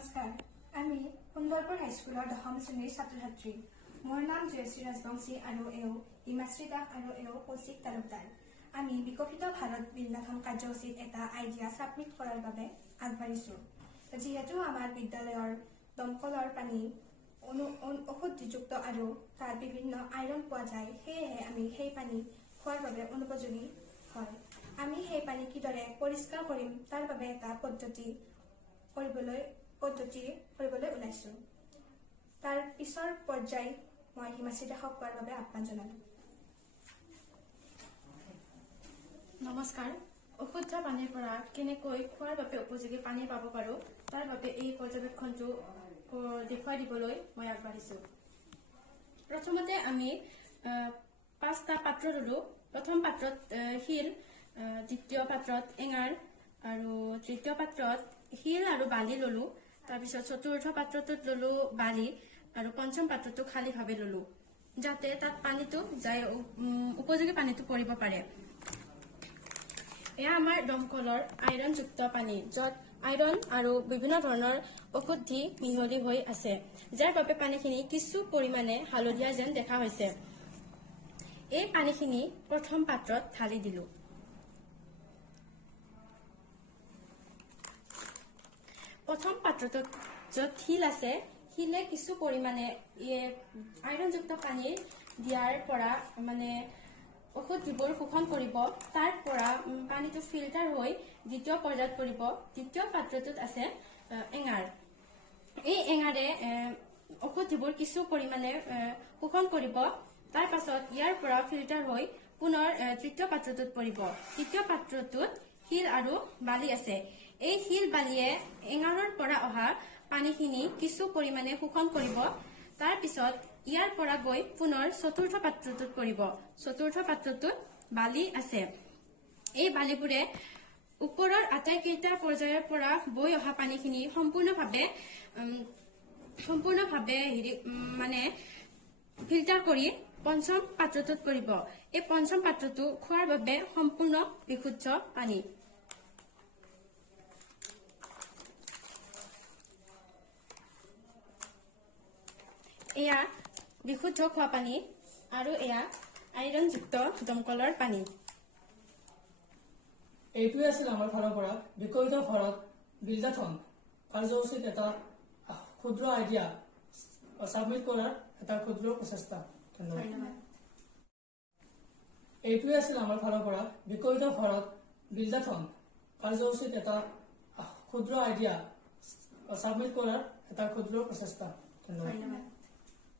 নমস্কাৰ আমি সুন্দৰপুৰ হাইস্কুলৰ 10ম শ্ৰেণীৰ ছাত্ৰ-ছাত্ৰী মোৰ নাম জয়শ্ৰী ৰাজবংশী আৰু এও হিমাশ্ৰী দাস আৰু এও কৌশিক তালুকদাৰ আমি বিকশিত ভাৰত বিল্ডাথন কাৰ্যসূচীত এটা আইডিয়া সাবমিট কৰাৰ বাবে আগবাঢ়িছো যিহেতু আমাৰ বিদ্যালয়ৰ দমকলৰ পানী ঔষধযুক্ত আৰু তাত বিভিন্ন আইৰণ পোৱা যায় সেয়েহে আমি সেই পানী খোৱাৰ বাবে অনুপযোগী হয় আমি সেই পানী কিদৰে পৰিষ্কাৰ কৰিম তাৰ বাবে এটা পদ্ধতি কৰিবলৈ ওলাইছো তাৰ পিছৰ পৰ্যায় মই হিমাশ্ৰী দাসক কোৱাৰ বাবে আহ্বান জনালো নমস্কাৰ অশুদ্ধ পানীৰ পৰা কেনেকৈ খোৱাৰ বাবে উপযোগী পানী পাব পাৰো তাৰ বাবে এই পৰ্যবেক্ষণটো দেখুৱাই দিবলৈ মই আগবাঢ়িছো প্ৰথমতে আমি 5টা পাত্ৰ ললো প্ৰথম পাত্ৰত শিল দ্বিতীয় পাত্ৰত এঙাৰ আৰু তৃতীয় পাত্ৰত শিল আৰু বালি ললো তাৰপিছত চতুৰ্থ পাত্ৰটোত ললো বালি আৰু পঞ্চম পাত্ৰটো খালীভাৱে ললো যাতে তাত পানীটো যায় উপযোগী পানীটো পৰিব পাৰে এয়া আমাৰ দমকলৰ আইৰণযুক্ত পানী যত আইৰণ আৰু বিভিন্ন ধৰণৰ ঔষধি মিহলি হৈ আছে যাৰ বাবে পানীখিনি কিছু পৰিমাণে হালধীয়া যেন দেখা হৈছে এই পানীখিনি প্ৰথম পাত্ৰত ঢালি দিলো প্ৰথম পাত্ৰটোত যত শিল আছে শিলে কিছু পৰিমাণে আইৰণযুক্ত পানী দিয়াৰ পৰা মানে ঔষধ যিবোৰ শোষণ কৰিব তাৰ পৰা পানীটো ফিল্টাৰ হৈ দ্বিতীয় পৰ্যায়ত পৰিব দ্বিতীয় পাত্ৰটোত আছে এঙাৰ এই এঙাৰে ঔষধ যিবোৰ কিছু পৰিমাণে শোষণ কৰিব তাৰ পাছত ইয়াৰ পৰা ফিল্টাৰ হৈ পুনৰ তৃতীয় পাত্ৰটোত পৰিব তৃতীয় পাত্ৰটোত শিল আৰু বালি আছে এই শিল বালিয়ে এঙাৰৰ পৰা অহা পানীখিনি কিছু পৰিমাণে শোষণ কৰিব তাৰ পিছত ইয়াৰ পৰা গৈ পুনৰ চতুৰ্থ পাত্ৰটোত পৰিব চতুৰ্থ পাত্ৰটোত বালি আছে এই বালিবোৰে ওপৰৰ আটাইকেইটা পৰ্যায়ৰ পৰা বৈ অহা পানীখিনি সম্পূৰ্ণভাৱে মানে ফিল্টাৰ কৰি পঞ্চম পাত্ৰটোত পৰিব এই পঞ্চম পাত্ৰটো খোৱাৰ বাবে সম্পূৰ্ণ বিশুদ্ধ পানী এয়া বিশুদ্ধ খোৱা পানী আৰু এয়া আইৰণযুক্ত দমকলৰ পানী এইটোৱে আছিল আমাৰ ফালৰ পৰা বিকশিত ভাৰত বিল্ডাথন কাৰ্যসূচীত এটা ক্ষুদ্ৰ আইডিয়া সাবমিট কৰাৰ এটা ক্ষুদ্ৰ প্ৰচেষ্টা ধন্যবাদ এইটোৱে আছিল আমাৰ ফালৰ পৰা বিকশিত ভাৰত বিল্ডাথন কাৰ্যসূচীত এটা ক্ষুদ্ৰ আইডিয়া সাবমিট কৰাৰ এটা ক্ষুদ্ৰ প্ৰচেষ্টা ধন্যবাদ